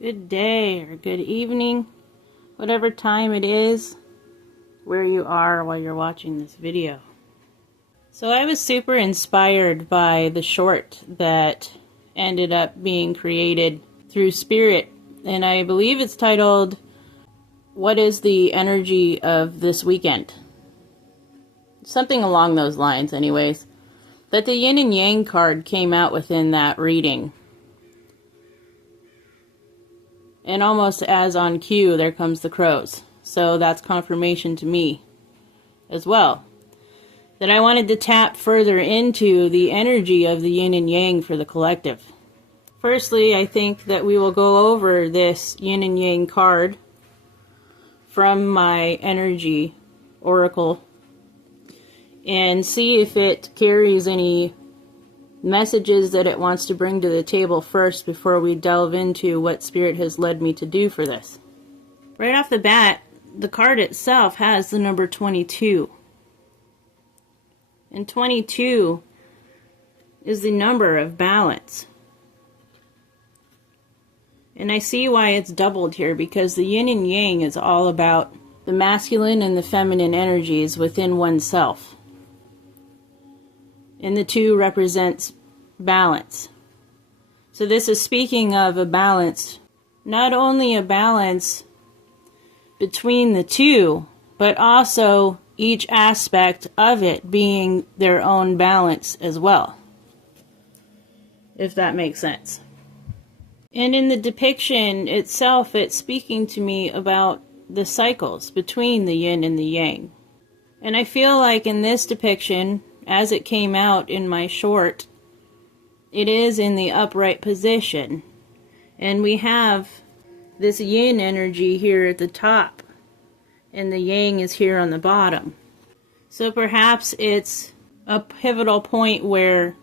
Good day or good evening, whatever time it is where you are while you're watching this video. So I was super inspired by the short that ended up being created through Spirit, and I believe it's titled, "What is the Energy of This Weekend?" Something along those lines anyways. That the Yin and Yang card came out within that reading. And almost as on cue, there comes the crows. So that's confirmation to me as well. That I wanted to tap further into the energy of the Yin and Yang for the collective. Firstly, I think that we will go over this Yin and Yang card from my energy oracle and see if it carries any messages that it wants to bring to the table first before we delve into what Spirit has led me to do for this. Right off the bat, the card itself has the number 22. And 22 is the number of balance. And I see why it's doubled here, because the Yin and Yang is all about the masculine and the feminine energies within oneself. And the 2 represents balance. So this is speaking of a balance, not only a balance between the 2, but also each aspect of it being their own balance as well, if that makes sense. And in the depiction itself, it's speaking to me about the cycles between the Yin and the Yang. And I feel like in this depiction, as it came out in my short, it is in the upright position. And we have this Yin energy here at the top, and the Yang is here on the bottom. So perhaps it's a pivotal point where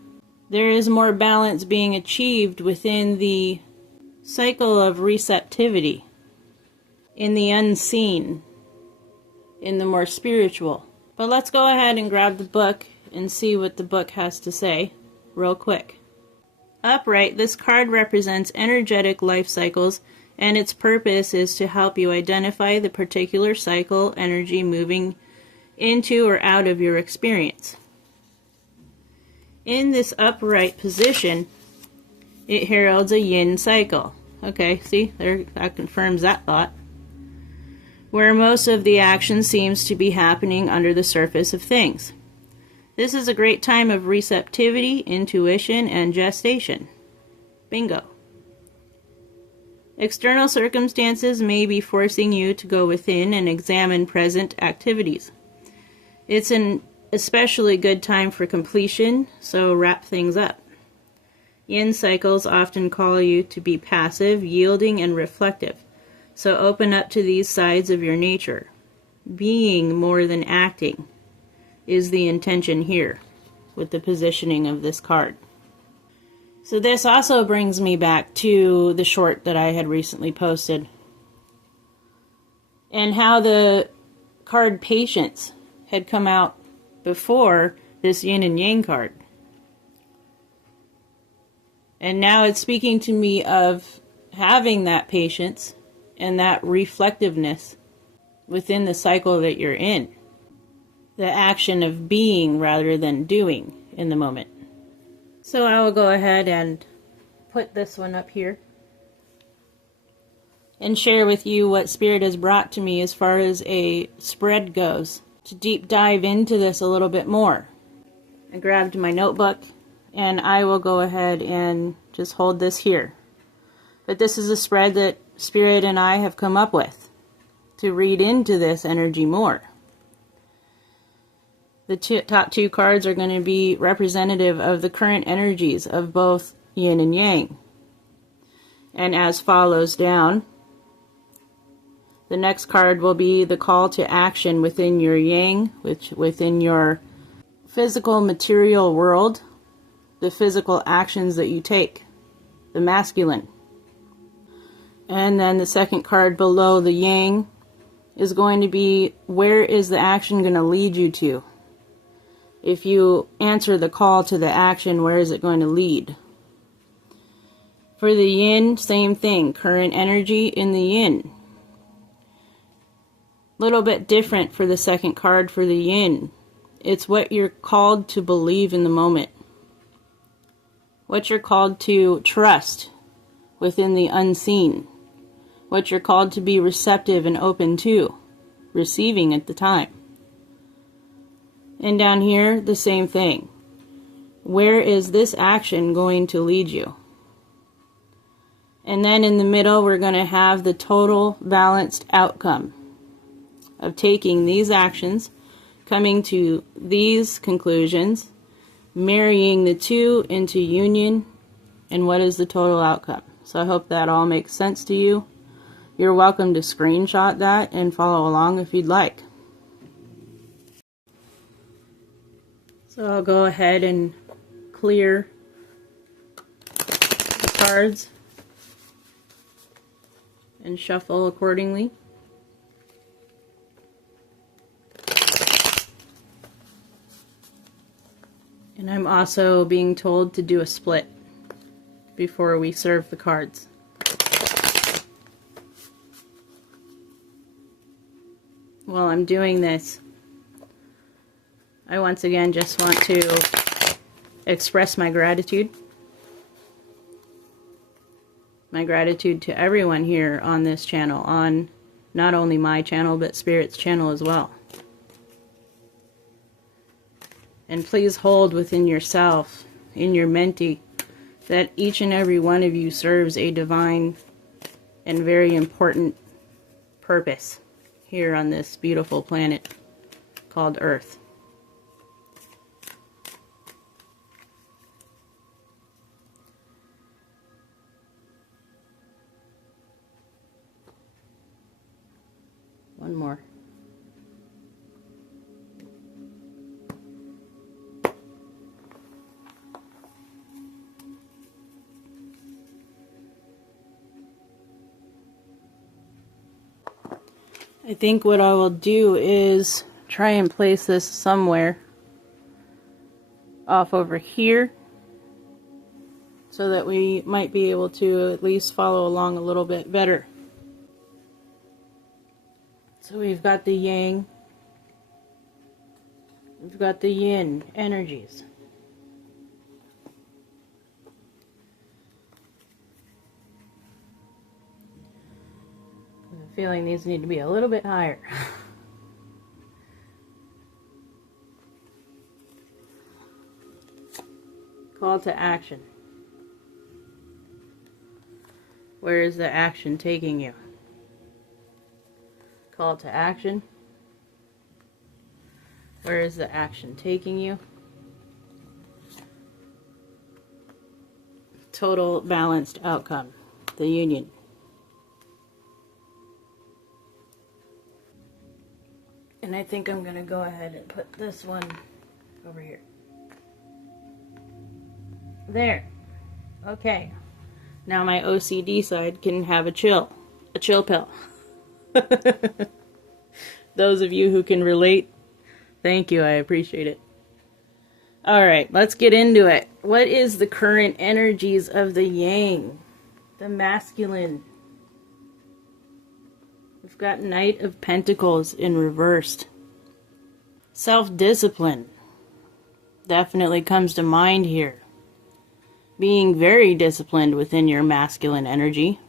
there is more balance being achieved within the cycle of receptivity, in the unseen, in the more spiritual. But let's go ahead and grab the book and see what the book has to say real quick. Upright, this card represents energetic life cycles, and its purpose is to help you identify the particular cycle energy moving into or out of your experience. In this upright position, it heralds a yin cycle. Okay, see, there, that confirms that thought. Where most of the action seems to be happening under the surface of things. This is a great time of receptivity, intuition, and gestation. Bingo. External circumstances may be forcing you to go within and examine present activities. It's an especially good time for completion, so wrap things up. Yin cycles often call you to be passive, yielding, and reflective, so open up to these sides of your nature. Being more than acting is the intention here with the positioning of this card. So this also brings me back to the short that I had recently posted, and how the card Patience had come out before this Yin and Yang card. And now it's speaking to me of having that patience and that reflectiveness within the cycle that you're in. The action of being rather than doing in the moment. So I will go ahead and put this one up here and share with you what Spirit has brought to me as far as a spread goes, to deep dive into this a little bit more. I grabbed my notebook and I will go ahead and just hold this here. But this is a spread that Spirit and I have come up with to read into this energy more. The top 2 cards are going to be representative of the current energies of both Yin and Yang. And as follows down, the next card will be the call to action within your Yang, which within your physical material world, the physical actions that you take, the masculine. And then the second card below the Yang is going to be, where is the action going to lead you to? If you answer the call to the action, where is it going to lead? For the yin, same thing. Current energy in the yin. Little bit different for the second card for the yin. It's what you're called to believe in the moment. What you're called to trust within the unseen. What you're called to be receptive and open to. Receiving at the time. And down here, the same thing. Where is this action going to lead you? And then in the middle, we're going to have the total balanced outcome of taking these actions, coming to these conclusions, marrying the two into union, and what is the total outcome. So I hope that all makes sense to you. You're welcome to screenshot that and follow along if you'd like. So I'll go ahead and clear the cards and shuffle accordingly. And I'm also being told to do a split before we serve the cards. While I'm doing this, I once again just want to express my gratitude. My gratitude to everyone here on this channel, on not only my channel, but Spirit's channel as well. And please hold within yourself, in your menti, that each and every one of you serves a divine and very important purpose here on this beautiful planet called Earth. One more. I think what I will do is try and place this somewhere off over here so that we might be able to at least follow along a little bit better. So we've got the yang, we've got the yin energies. I have a feeling these need to be a little bit higher. Call to action. Where is the action taking you? Call to action. Where is the action taking you? Total balanced outcome. The union. And I think I'm going to go ahead and put this one over here. There. Okay. Now my OCD side can have a chill pill. Those of you who can relate, thank you, I appreciate it. Alright, let's get into it. What is the current energies of the yang? The masculine. We've got Knight of Pentacles in reversed. Self-discipline definitely comes to mind here. Being very disciplined within your masculine energy.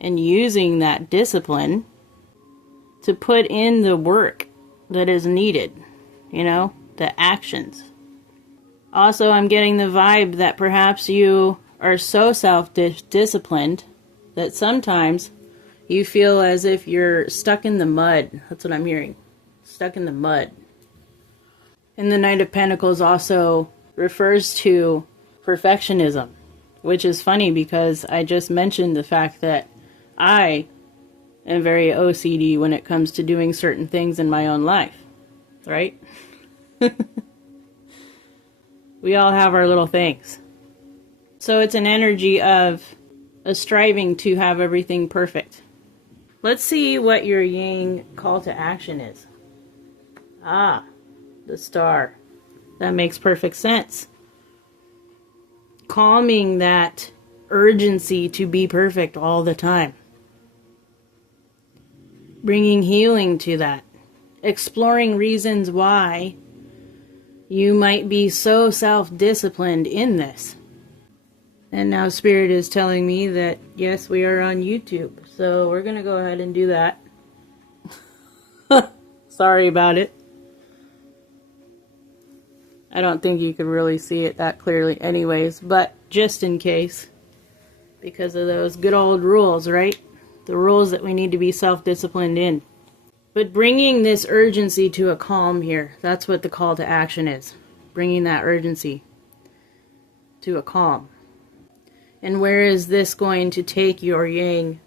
And using that discipline to put in the work that is needed. You know, the actions. Also, I'm getting the vibe that perhaps you are so self-disciplined that sometimes you feel as if you're stuck in the mud. That's what I'm hearing. Stuck in the mud. And the Knight of Pentacles also refers to perfectionism, which is funny because I just mentioned the fact that I am very OCD when it comes to doing certain things in my own life, right? We all have our little things. So it's an energy of a striving to have everything perfect. Let's see what your yang call to action is. Ah, the star. That makes perfect sense. Calming that urgency to be perfect all the time. Bringing healing to that. Exploring reasons why you might be so self-disciplined in this. And now Spirit is telling me that, yes, we are on YouTube. So we're going to go ahead and do that. Sorry about it. I don't think you could really see it that clearly anyways, but just in case. Because of those good old rules, right? The rules that we need to be self-disciplined in. But bringing this urgency to a calm here, that's what the call to action is. Bringing that urgency to a calm. And where is this going to take your yang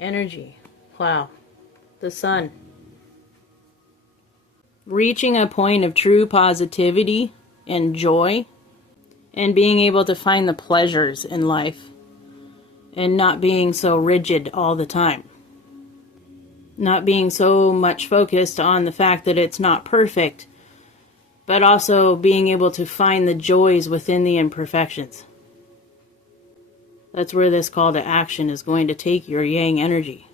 energy? Wow. The sun. Reaching a point of true positivity and joy, and being able to find the pleasures in life, and not being so rigid all the time. Not being so much focused on the fact that it's not perfect, but also being able to find the joys within the imperfections. That's where this call to action is going to take your yang energy.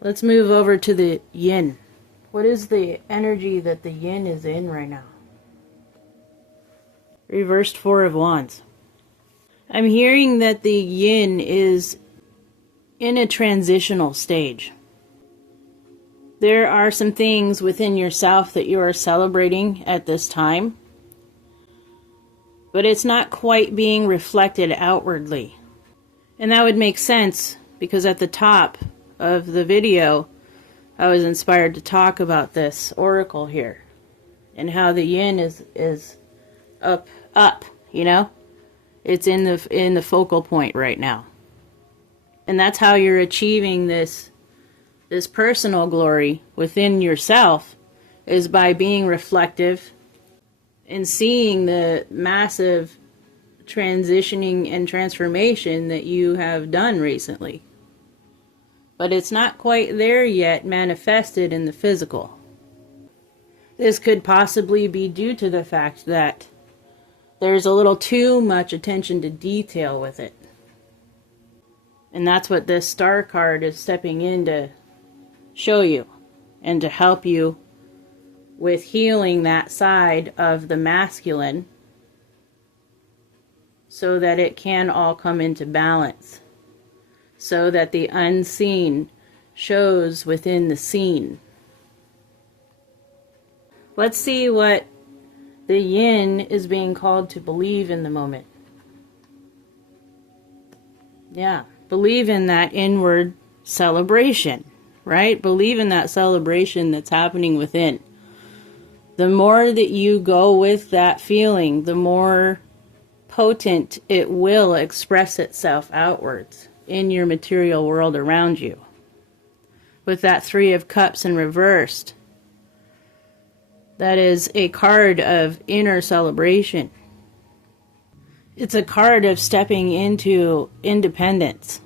Let's move over to the yin. What is the energy that the yin is in right now? Reversed Four of Wands. I'm hearing that the yin is in a transitional stage. There are some things within yourself that you are celebrating at this time, but it's not quite being reflected outwardly. And that would make sense because at the top of the video, I was inspired to talk about this oracle here and how the yin is up, you know? It's in the focal point right now. And that's how you're achieving this personal glory within yourself, is by being reflective and seeing the massive transitioning and transformation that you have done recently. But it's not quite there yet manifested in the physical. This could possibly be due to the fact that there's a little too much attention to detail with it. And that's what this star card is stepping in to show you and to help you with healing that side of the masculine so that it can all come into balance. So that the unseen shows within the seen. Let's see what the yin is being called to believe in the moment. Yeah, believe in that inward celebration, right? Believe in that celebration that's happening within. The more that you go with that feeling, the more potent it will express itself outwards in your material world around you. With that Three of Cups in reversed, that is a card of inner celebration. It's a card of stepping into independence,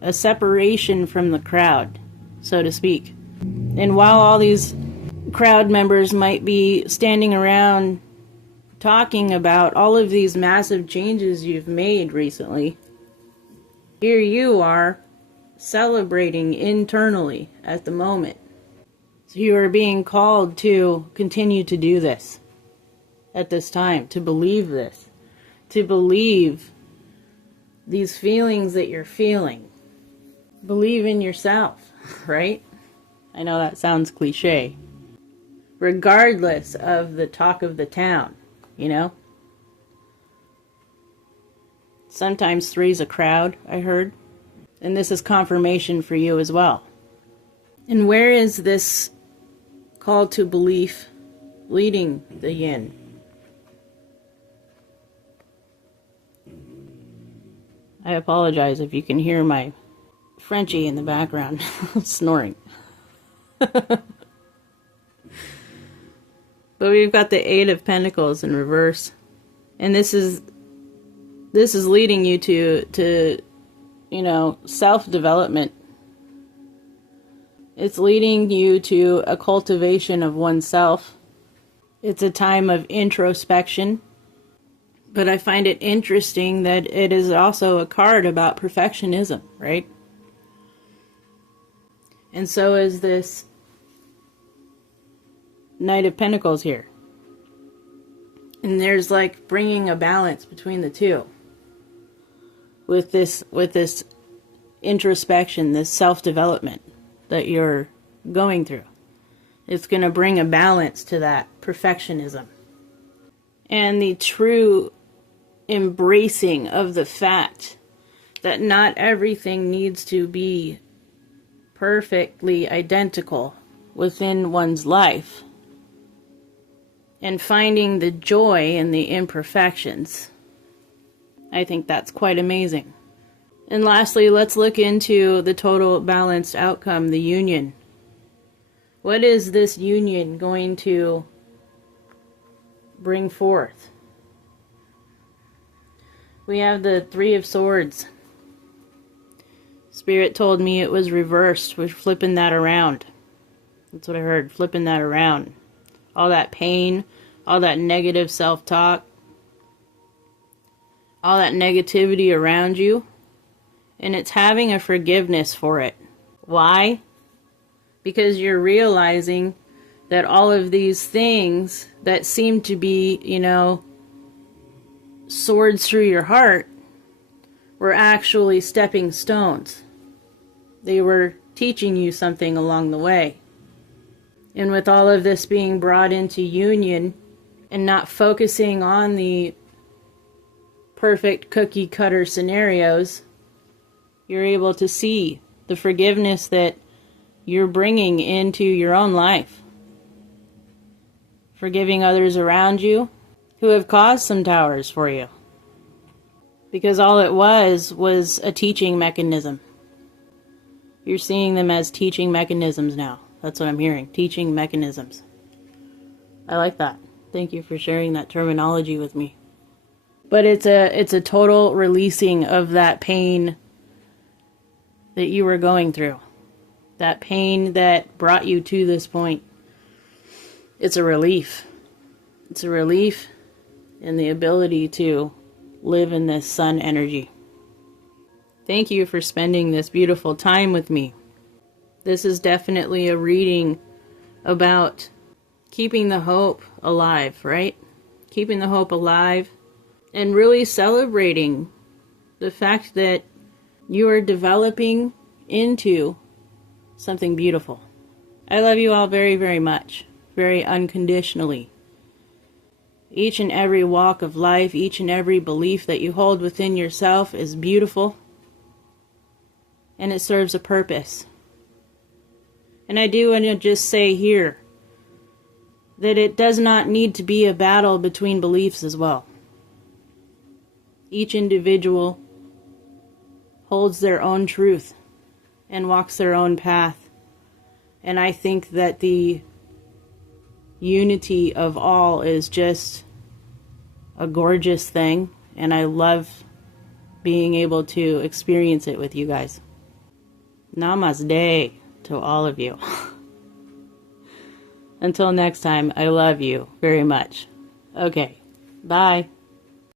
a separation from the crowd, so to speak. And while all these crowd members might be standing around talking about all of these massive changes you've made recently, here you are celebrating internally at the moment. So you are being called to continue to do this at this time, to believe this, to believe these feelings that you're feeling. Believe in yourself, right? I know that sounds cliche. Regardless of the talk of the town, you know? Sometimes three's a crowd, I heard. And this is confirmation for you as well. And where is this call to belief leading the yin? I apologize if you can hear my Frenchie in the background snoring. But we've got the Eight of Pentacles in reverse. And this is leading you to you know, self-development. It's leading you to a cultivation of oneself. It's a time of introspection. But I find it interesting that it is also a card about perfectionism, right? And so is this Knight of Pentacles here. And there's like bringing a balance between the two. With this introspection, this self-development that you're going through. It's going to bring a balance to that perfectionism. And the true embracing of the fact that not everything needs to be perfectly identical within one's life. And finding the joy in the imperfections. I think that's quite amazing. And lastly, let's look into the total balanced outcome, the union. What is this union going to bring forth? We have the Three of Swords. Spirit told me it was reversed. We're flipping that around. That's what I heard, flipping that around. All that pain, all that negative self-talk, all that negativity around you, and it's having a forgiveness for it. Why? Because you're realizing that all of these things that seem to be, swords through your heart were actually stepping stones. They were teaching you something along the way. And with all of this being brought into union and not focusing on the perfect cookie cutter scenarios, you're able to see the forgiveness that you're bringing into your own life. Forgiving others around you who have caused some towers for you. Because all it was a teaching mechanism. You're seeing them as teaching mechanisms now. That's what I'm hearing. Teaching mechanisms. I like that. Thank you for sharing that terminology with me. But it's a total releasing of that pain that you were going through. That pain that brought you to this point. It's a relief. It's a relief in the ability to live in this sun energy. Thank you for spending this beautiful time with me. This is definitely a reading about keeping the hope alive, right? Keeping the hope alive and really celebrating the fact that you are developing into something beautiful. I love you all very, very much. Very unconditionally. Each and every walk of life, each and every belief that you hold within yourself is beautiful. And it serves a purpose. And I do want to just say here that it does not need to be a battle between beliefs as well. Each individual holds their own truth and walks their own path. And I think that the unity of all is just a gorgeous thing. And I love being able to experience it with you guys. Namaste to all of you. Until next time, I love you very much. Okay, bye.